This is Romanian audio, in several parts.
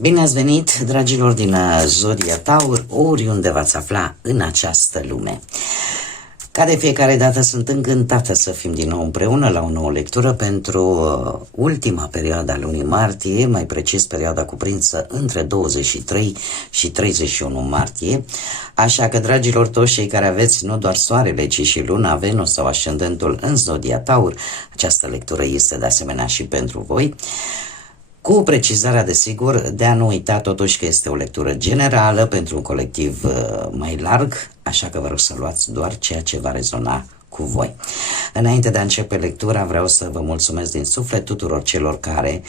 Bine ați venit, dragilor din Zodia Taur, oriunde v-ați afla în această lume. Ca de fiecare dată sunt încântată să fim din nou împreună la o nouă lectură pentru ultima perioadă a lunii martie, mai precis perioada cuprinsă între 23 și 31 martie. Așa că, dragilor, toți cei care aveți nu doar soarele, ci și luna, Venus sau ascendentul în Zodia Taur, această lectură este de asemenea și pentru voi. Cu precizarea, desigur, de a nu uita totuși că este o lectură generală pentru un colectiv mai larg, așa că vă rog să luați doar ceea ce va rezona cu voi. Înainte de a începe lectura, vreau să vă mulțumesc din suflet tuturor celor care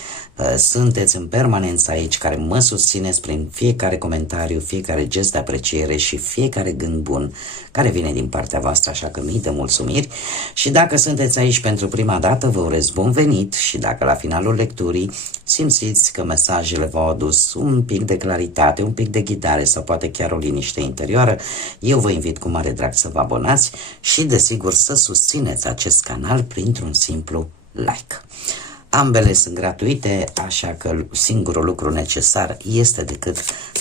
sunteți în permanență aici, care mă susțineți prin fiecare comentariu, fiecare gest de apreciere și fiecare gând bun care vine din partea voastră, așa că mii de mulțumiri. Și dacă sunteți aici pentru prima dată, vă urez bun venit și dacă la finalul lecturii simțiți că mesajele v-au adus un pic de claritate, un pic de ghidare sau poate chiar o liniște interioară, eu vă invit cu mare drag să vă abonați și, desigur, să susțineți acest canal printr-un simplu like. Ambele sunt gratuite, așa că singurul lucru necesar este decât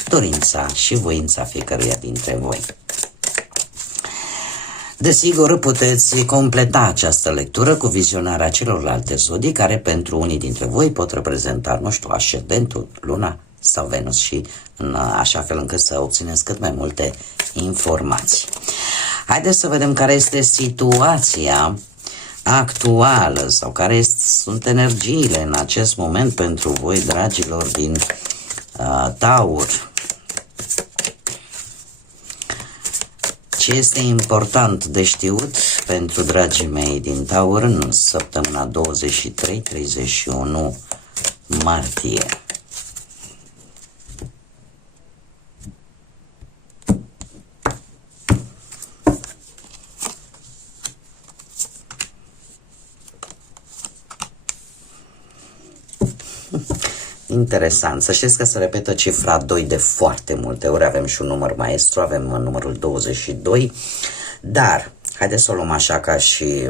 dorința și voința fiecăruia dintre voi. Desigur, puteți completa această lectură cu vizionarea celorlalte zodii care pentru unii dintre voi pot reprezenta, nu știu, ascendentul, luna sau Venus și în așa fel încât să obțineți cât mai multe informații. Haideți să vedem care este situația actuală sau care sunt energiile în acest moment pentru voi, dragilor din Taur. Ce este important de știut pentru dragii mei din Taur în săptămâna 23-31 martie? Interesant. Să știți că se repetă cifra 2 de foarte multe ori. Avem și un număr maestru, avem numărul 22. Dar, haideți să o luăm așa ca și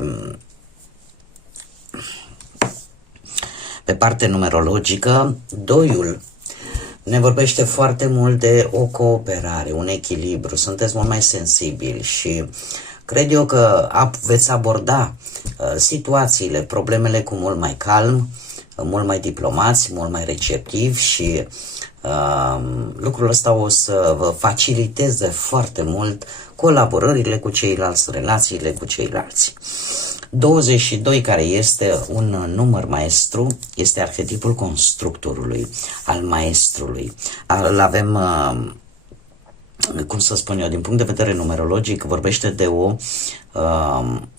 pe parte numerologică. 2-ul ne vorbește foarte mult de o cooperare, un echilibru. Sunteți mult mai sensibili și cred eu că veți aborda situațiile, problemele cu mult mai calm, mult mai diplomați, mult mai receptivi și lucrul ăsta o să vă faciliteze foarte mult colaborările cu ceilalți, relațiile cu ceilalți. 22, care este un număr maestru, este arhetipul constructorului, al maestrului. Îl avem, cum să spun eu, din punct de vedere numerologic, vorbește de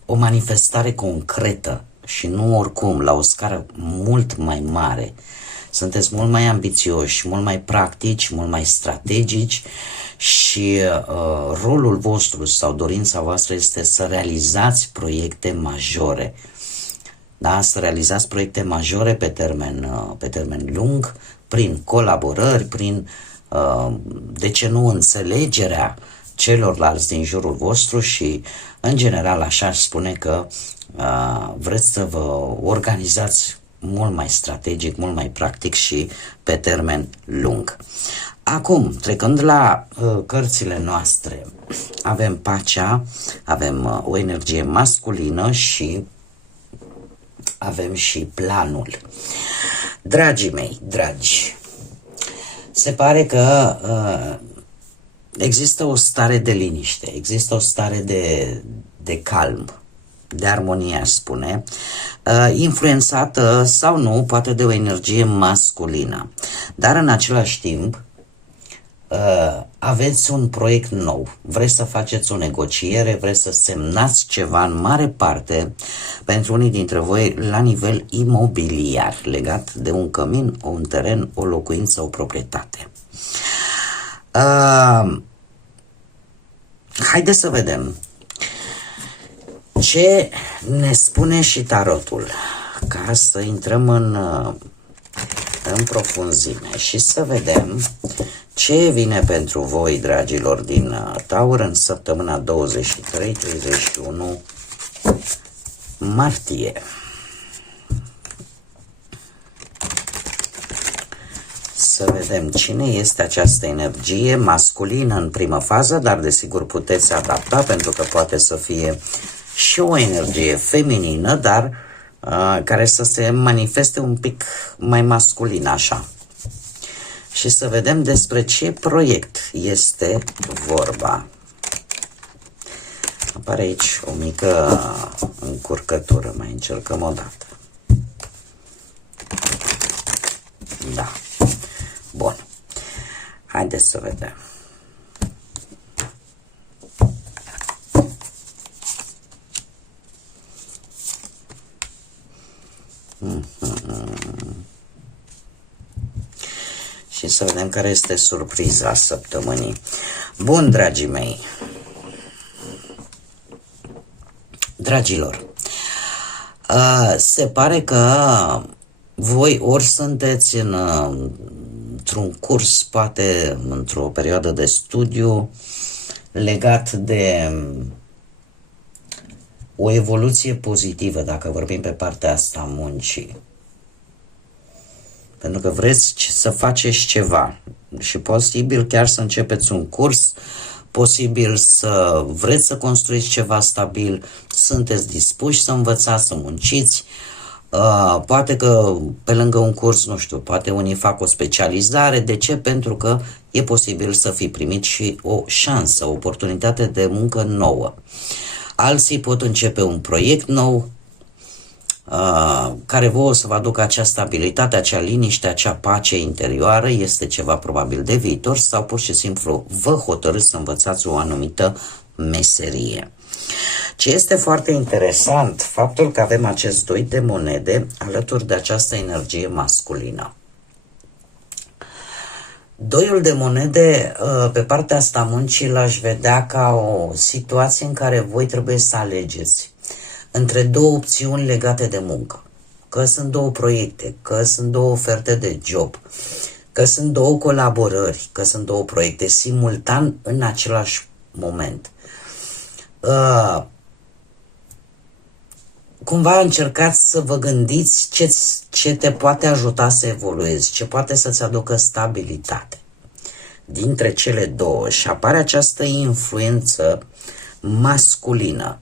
o manifestare concretă și nu oricum, la o scară mult mai mare. Sunteți mult mai ambițioși, mult mai practici, mult mai strategici și rolul vostru sau dorința voastră este să realizați proiecte majore. Da? Să realizați proiecte majore pe termen lung, prin colaborări, prin, de ce nu, înțelegerea celorlalți din jurul vostru și, în general, așa aș spune că vreți să vă organizați mult mai strategic, mult mai practic și pe termen lung. Acum, trecând la cărțile noastre, avem pacea, avem o energie masculină și avem și planul. Dragii mei, dragi, se pare că există o stare de liniște, există o stare de calm, de armonie, aș spune, influențată sau nu, poate de o energie masculină. Dar în același timp, aveți un proiect nou, vreți să faceți o negociere, vreți să semnați ceva în mare parte pentru unii dintre voi la nivel imobiliar, legat de un cămin, un teren, o locuință, o proprietate. Haideți să vedem ce ne spune și tarotul, ca să intrăm în profunzime și să vedem ce vine pentru voi, dragilor din Taur, în săptămâna 23-31 martie. Să vedem cine este această energie masculină în primă fază, dar desigur puteți adapta pentru că poate să fie și o energie feminină, dar care să se manifeste un pic mai masculin așa. Și să vedem despre ce proiect este vorba. Apare aici o mică încurcătură, mai încercăm o dată. Da. Bun. Haideți să vedem. Și să vedem care este surpriza săptămânii. Bun, dragii mei. Dragilor, se pare că voi ori sunteți într-un curs, poate într-o perioadă de studiu legat de o evoluție pozitivă, dacă vorbim pe partea asta a muncii. Pentru că vreți să faceți ceva și posibil chiar să începeți un curs, posibil să vreți să construiți ceva stabil, sunteți dispuși să învățați, să munciți. Poate că pe lângă un curs, nu știu, poate unii fac o specializare. De ce? Pentru că e posibil să fi primit și o șansă, o oportunitate de muncă nouă. Alții pot începe un proiect nou care vouă să vă aducă acea stabilitate, acea liniște, acea pace interioară. Este ceva probabil de viitor sau pur și simplu vă hotărâți să învățați o anumită meserie. Ce este foarte interesant, faptul că avem acest 2 de monede alături de această energie masculină. Doiul de monede, pe partea asta muncii, l-aș vedea ca o situație în care voi trebuie să alegeți între două opțiuni legate de muncă. Că sunt două proiecte, că sunt două oferte de job, că sunt două colaborări, că sunt două proiecte simultan în același moment. Cumva încercați să vă gândiți ce te poate ajuta să evoluezi, ce poate să-ți aducă stabilitate dintre cele două și apare această influență masculină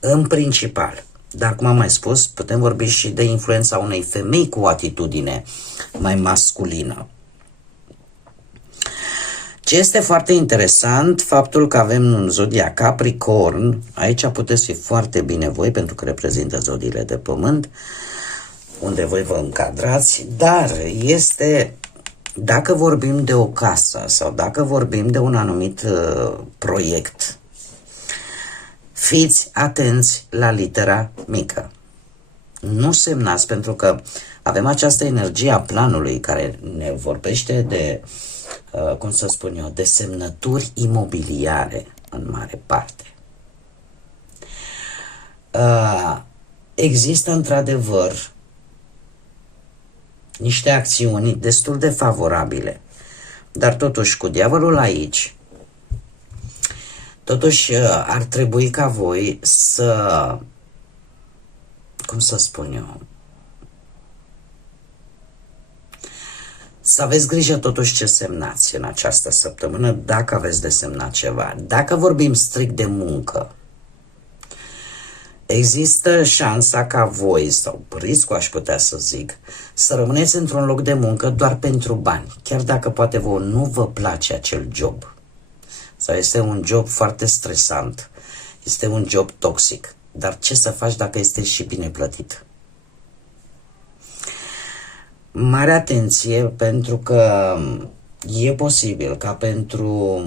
în principal. Dar cum am mai spus, putem vorbi și de influența unei femei cu o atitudine mai masculină. Ce este foarte interesant, faptul că avem un zodia Capricorn, aici puteți fi foarte bine voi, pentru că reprezintă zodiile de pământ, unde voi vă încadrați, dar este, dacă vorbim de o casă sau dacă vorbim de un anumit proiect, fiți atenți la litera mică. Nu semnați, pentru că avem această energie a planului care ne vorbește de cum să spun eu, de semnături imobiliare în mare parte. Există într-adevăr niște acțiuni destul de favorabile, dar totuși cu diavolul aici, totuși ar trebui ca voi să, cum să spun eu, să aveți grijă totuși ce semnați în această săptămână, dacă aveți de semnat ceva. Dacă vorbim strict de muncă, există șansa ca voi, sau riscul aș putea să zic, să rămâneți într-un loc de muncă doar pentru bani, chiar dacă poate vouă nu vă place acel job. Sau este un job foarte stresant, este un job toxic, dar ce să faci dacă este și bine plătit? Mare atenție, pentru că e posibil ca pentru,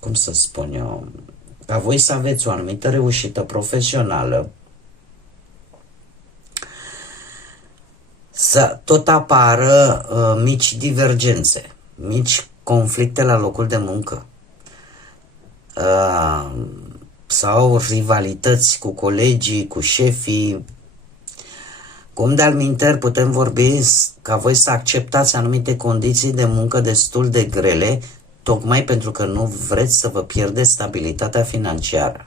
cum să spun eu, ca voi să aveți o anumită reușită profesională, să tot apară mici divergențe, mici conflicte la locul de muncă sau rivalități cu colegii, cu șefii. Cum de alminteri putem vorbi ca voi să acceptați anumite condiții de muncă destul de grele, tocmai pentru că nu vreți să vă pierdeți stabilitatea financiară.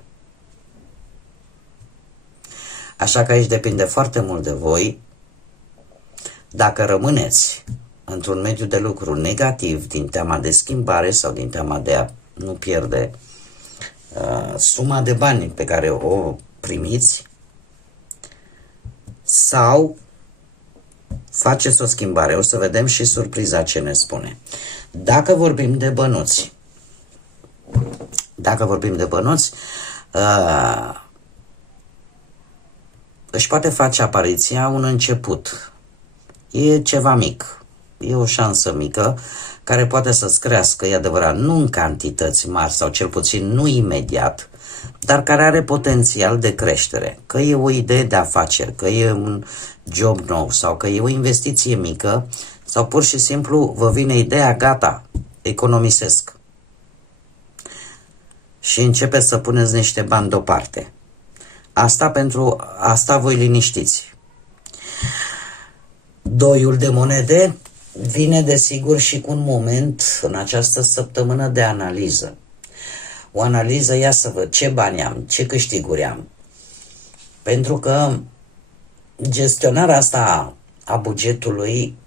Așa că aici depinde foarte mult de voi dacă rămâneți într-un mediu de lucru negativ din teama de schimbare sau din teama de a nu pierde suma de bani pe care o primiți, sau faceți o schimbare. O să vedem și surpriza ce ne spune. Dacă vorbim de bănuți, își poate face apariția un început. E ceva mic, e o șansă mică care poate să-ți crească, e adevărat, nu în cantități mari sau cel puțin nu imediat, dar care are potențial de creștere. Că e o idee de afaceri, că e un job nou sau că e o investiție mică sau pur și simplu vă vine ideea, gata, economisesc. Și începeți să puneți niște bani deoparte. Pentru asta voi liniștiți. Doiul de monede vine desigur și cu un moment în această săptămână de analiză. O analiză, ia să văd ce bani am, ce câștiguri am. Pentru că gestionarea asta a bugetului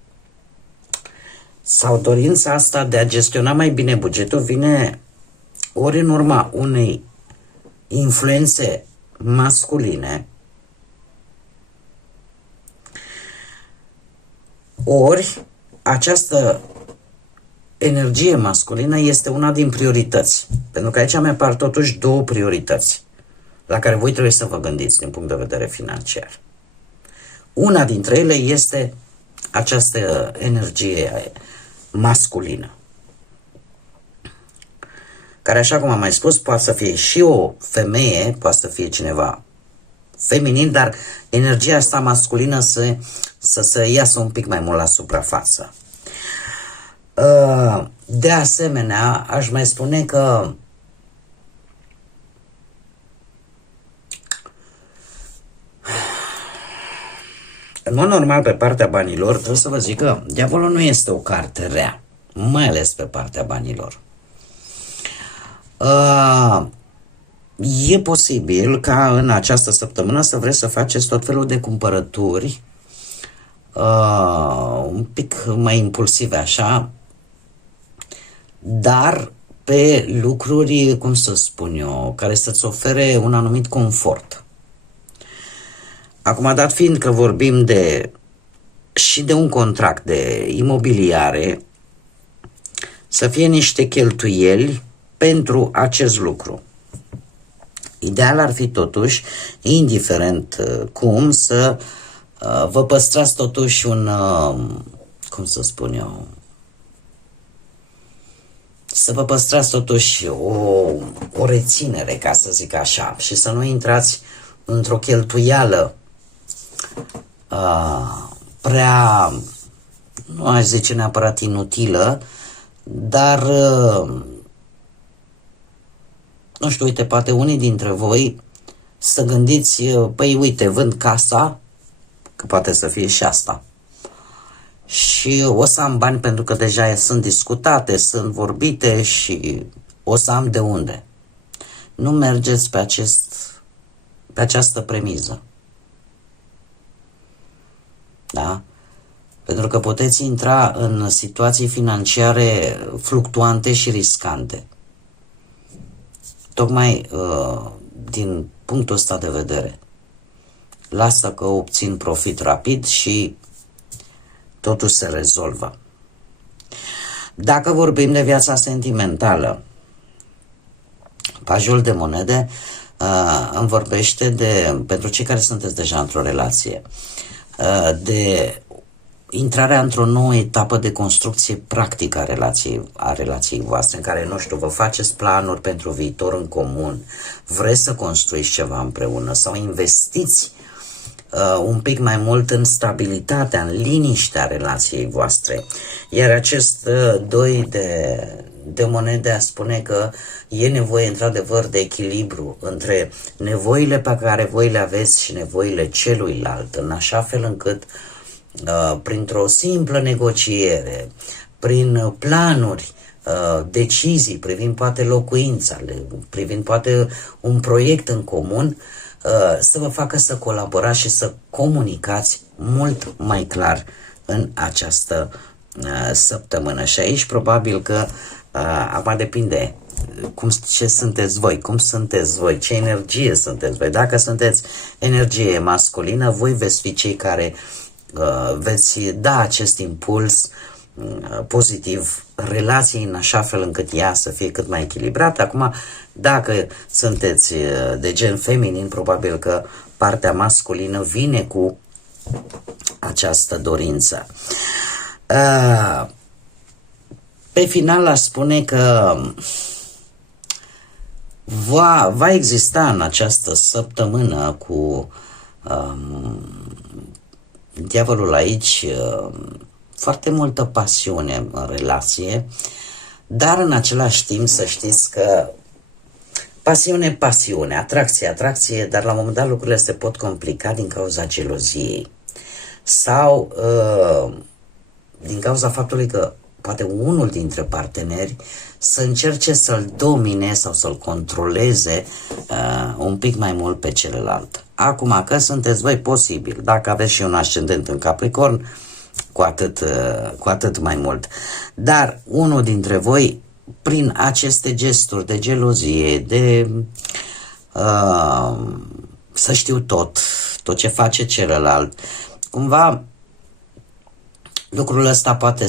sau dorința asta de a gestiona mai bine bugetul vine ori în urma unei influențe masculine, ori această energie masculină este una din priorități. Pentru că aici mi-apar totuși două priorități la care voi trebuie să vă gândiți din punct de vedere financiar. Una dintre ele este această energie masculină, care, așa cum am mai spus, poate să fie și o femeie, poate să fie cineva feminin, dar energia asta masculină să iasă un pic mai mult la suprafață. De asemenea, aș mai spune că în mod normal, pe partea banilor, trebuie să vă zic că diavolul nu este o carte rea, mai ales pe partea banilor. E posibil ca în această săptămână să vreți să faceți tot felul de cumpărături un pic mai impulsive așa, dar pe lucruri, cum să spun eu, care să-ți ofere un anumit confort. Acum, dat fiind că vorbim și de un contract de imobiliare, să fie niște cheltuieli pentru acest lucru. Ideal ar fi totuși, indiferent cum, să vă păstrați totuși cum să spun eu, să vă păstrați totuși o reținere, ca să zic așa, și să nu intrați într-o cheltuială prea, nu aș zice neapărat inutilă, dar nu știu, uite, poate unii dintre voi să gândiți, păi uite, vând casa, că poate să fie și asta, și o să am bani pentru că deja sunt discutate, sunt vorbite și o să am de unde. Nu mergeți pe această premiză. Da? Pentru că puteți intra în situații financiare fluctuante și riscante. Tocmai din punctul ăsta de vedere. Lasă că obțin profit rapid și totul se rezolvă. Dacă vorbim de viața sentimentală, pajul de monede îmi vorbește pentru cei care sunteți deja într-o relație, de intrarea într-o nouă etapă de construcție practică a relației voastre, în care, nu știu, vă faceți planuri pentru viitor în comun, vreți să construiți ceva împreună sau investiți un pic mai mult în stabilitatea, în liniștea relației voastre. Iar acest doi de monede spune că e nevoie într-adevăr de echilibru între nevoile pe care voi le aveți și nevoile celuilalt, în așa fel încât printr-o simplă negociere, prin planuri, decizii privind poate locuința, privind poate un proiect în comun, să vă facă să colaborați și să comunicați mult mai clar în această săptămână. Și aici probabil că acum depinde ce sunteți voi, cum sunteți voi, ce energie sunteți voi. Dacă sunteți energie masculină, voi veți fi cei care veți da acest impuls pozitiv relației în așa fel încât ea să fie cât mai echilibrată. Acum, dacă sunteți de gen feminin, probabil că partea masculină vine cu această dorință. Pe final aș spune că va exista în această săptămână cu diavolul aici foarte multă pasiune în relație, dar în același timp să știți că pasiune, atracție, dar la un moment dat lucrurile se pot complica din cauza geloziei sau din cauza faptului că poate unul dintre parteneri să încerce să-l domine sau să-l controleze un pic mai mult pe celălalt. Acum că sunteți voi, posibil, dacă aveți și un ascendent în Capricorn, cu atât mai mult. Dar unul dintre voi, prin aceste gesturi de gelozie, de să știu tot ce face celălalt, cumva lucrul ăsta poate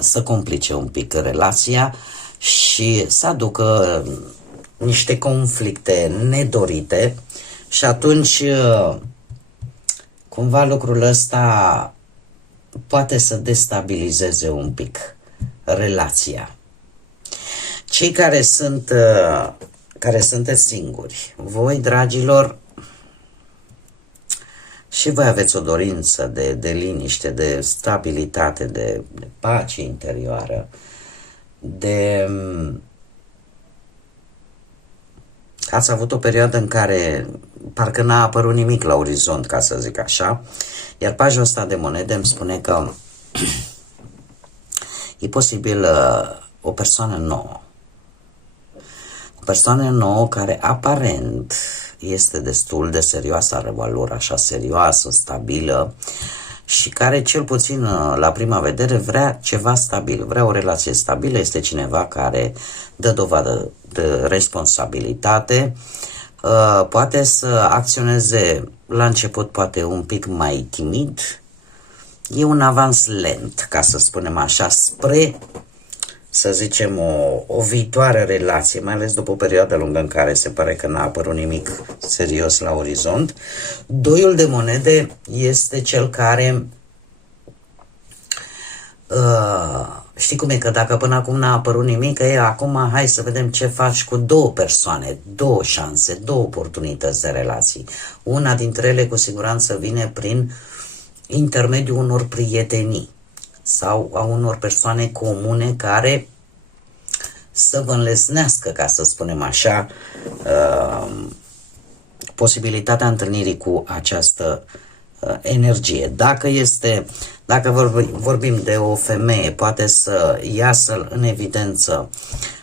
să complice un pic relația și să aducă niște conflicte nedorite și atunci cumva lucrul ăsta poate să destabilizeze un pic relația. Cei care sunteți singuri, voi, dragilor, și voi aveți o dorință de liniște, de stabilitate, de pace interioară, ați avut o perioadă în care parcă n-a apărut nimic la orizont, ca să zic așa, iar paja asta de monede îmi spune că e posibil o persoană nouă. O persoană nouă care aparent este destul de serioasă, are valori așa serioasă, stabilă și care cel puțin la prima vedere vrea ceva stabil, vrea o relație stabilă, este cineva care dă dovadă de responsabilitate, poate să acționeze la început poate un pic mai timid, e un avans lent, ca să spunem așa, spre, să zicem, o viitoare relație, mai ales după o perioadă lungă în care se pare că n-a apărut nimic serios la orizont. Doiul de monede este cel care știi cum e, că dacă până acum n-a apărut nimic, acum hai să vedem ce faci cu două persoane, două șanse, două oportunități de relații. Una dintre ele cu siguranță vine prin intermediul unor prietenii sau a unor persoane comune care să vă înlesnească, ca să spunem așa, posibilitatea întâlnirii cu această energie. Dacă vorbim de o femeie, poate să iasă în evidență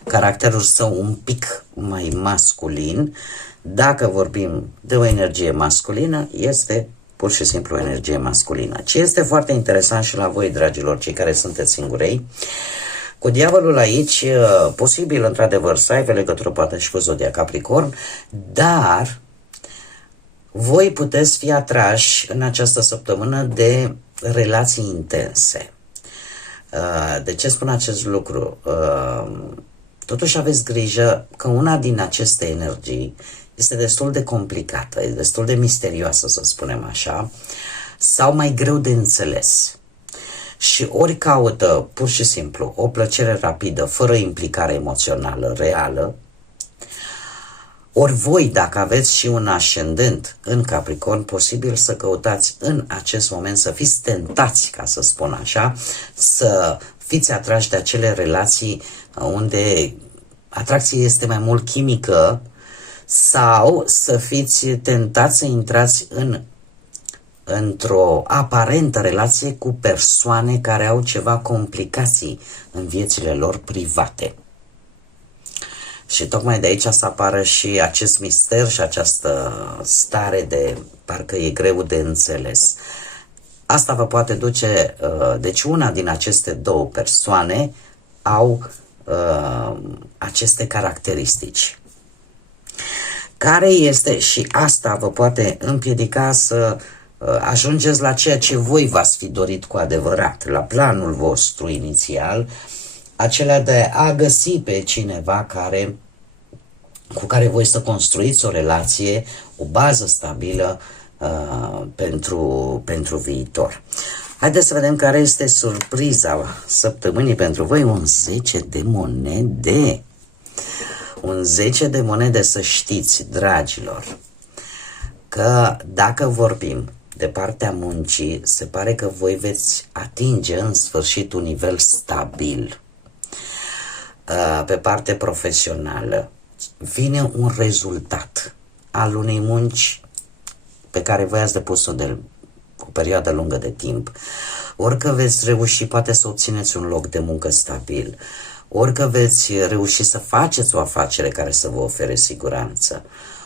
caracterul său un pic mai masculin. Dacă vorbim de o energie masculină, este pur și simplu o energie masculină. Ce este foarte interesant și la voi, dragilor, cei care sunteți singurei, cu diavolul aici, posibil într-adevăr să aibă legătură poate și cu zodia Capricorn, dar voi puteți fi atrași în această săptămână de relații intense. De ce spun acest lucru? Totuși aveți grijă că una din aceste energii este destul de complicată, e destul de misterioasă, să spunem așa, sau mai greu de înțeles. Și ori caută pur și simplu o plăcere rapidă, fără implicare emoțională reală, ori voi, dacă aveți și un ascendent în Capricorn, posibil să căutați în acest moment, să fiți tentați, ca să spun așa, să fiți atrași de acele relații unde atracția este mai mult chimică, sau să fiți tentați să intrați într-o aparentă relație cu persoane care au ceva complicații în viețile lor private. Și tocmai de aici să apară și acest mister și această stare de parcă e greu de înțeles. Asta vă poate duce, deci una din aceste două persoane au aceste caracteristici. Care este, și asta vă poate împiedica să ajungeți la ceea ce voi v-ați fi dorit cu adevărat, la planul vostru inițial, acela de a găsi pe cineva cu care voi să construiți o relație, o bază stabilă pentru viitor. Haideți să vedem care este surpriza săptămânii pentru voi. Un 10 de monede. Un 10 de monede, să știți, dragilor, că dacă vorbim de partea muncii, se pare că voi veți atinge în sfârșit un nivel stabil. Pe partea profesională vine un rezultat al unei munci pe care voi ați depus-o de o perioadă lungă de timp. Orică veți reuși, poate să obțineți un loc de muncă stabil, orică veți reuși să faceți o afacere care să vă ofere siguranță,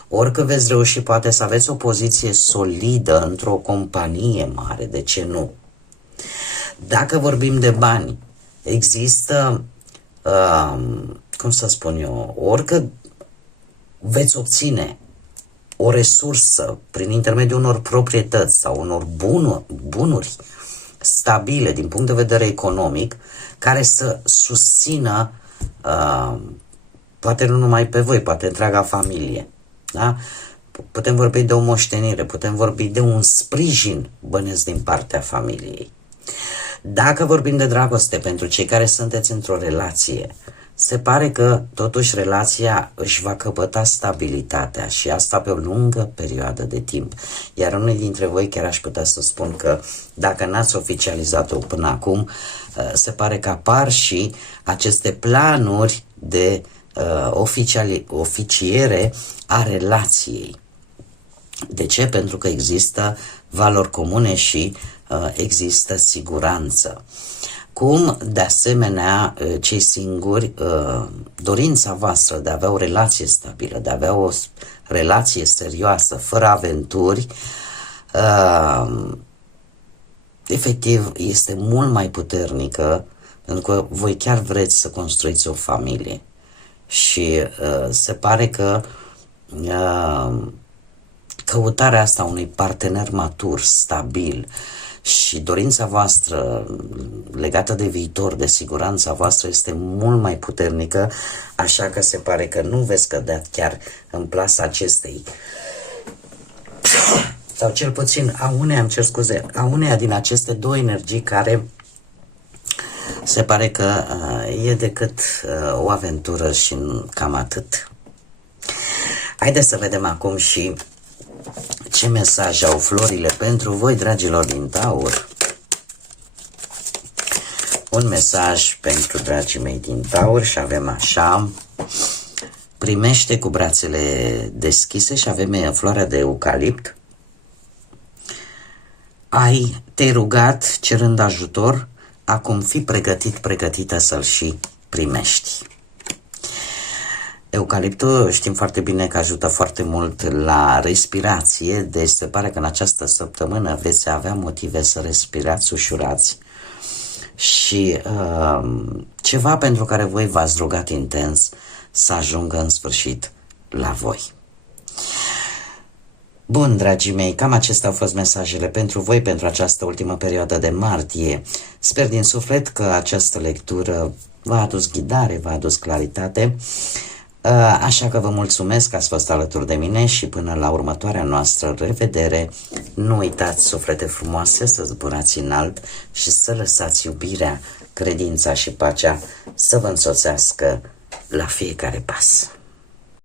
orică veți reuși, poate să aveți o poziție solidă într-o companie mare, de ce nu? Dacă vorbim de bani, există, cum să spun eu, orică veți obține o resursă prin intermediul unor proprietăți sau unor bunuri stabile din punct de vedere economic, care să susțină poate nu numai pe voi, poate întreaga familie. Da? Putem vorbi de o moștenire, putem vorbi de un sprijin bănesc din partea familiei. Dacă vorbim de dragoste, pentru cei care sunteți într-o relație, se pare că totuși relația își va căpăta stabilitatea și asta pe o lungă perioadă de timp. Iar unii dintre voi, chiar aș putea să spun că dacă n-ați oficializat-o până acum, se pare că apar și aceste planuri de oficiere a relației. De ce? Pentru că există valori comune și există siguranță. Cum, de asemenea, cei singuri, dorința voastră de a avea o relație stabilă, de a avea o relație serioasă, fără aventuri, efectiv este mult mai puternică, pentru că voi chiar vreți să construiți o familie. Și se pare că căutarea asta unui partener matur, stabil, și dorința voastră legată de viitor, de siguranța voastră, este mult mai puternică, așa că se pare că nu veți cădea chiar în plasa acestei, sau cel puțin a uneia din aceste două energii care se pare că e decât o aventură și cam atât. Haideți să vedem acum și ce mesaj au florile pentru voi, dragilor din Taur. Un mesaj pentru dragii mei din Taur și avem așa: primește cu brațele deschise și avem floarea de eucalipt. Te-ai rugat cerând ajutor, acum fi pregătită să-l și primești. Eucaliptul știm foarte bine că ajută foarte mult la respirație, deci se pare că în această săptămână veți avea motive să respirați ușurați și ceva pentru care voi v-ați rugat intens să ajungă în sfârșit la voi. Bun, dragii mei, cam acestea au fost mesajele pentru voi pentru această ultimă perioadă de martie. Sper din suflet că această lectură v-a adus ghidare, v-a adus claritate. Așa că vă mulțumesc că ați fost alături de mine și până la următoarea noastră revedere, nu uitați, suflete frumoase, să zburați înalt și să lăsați iubirea, credința și pacea să vă însoțească la fiecare pas.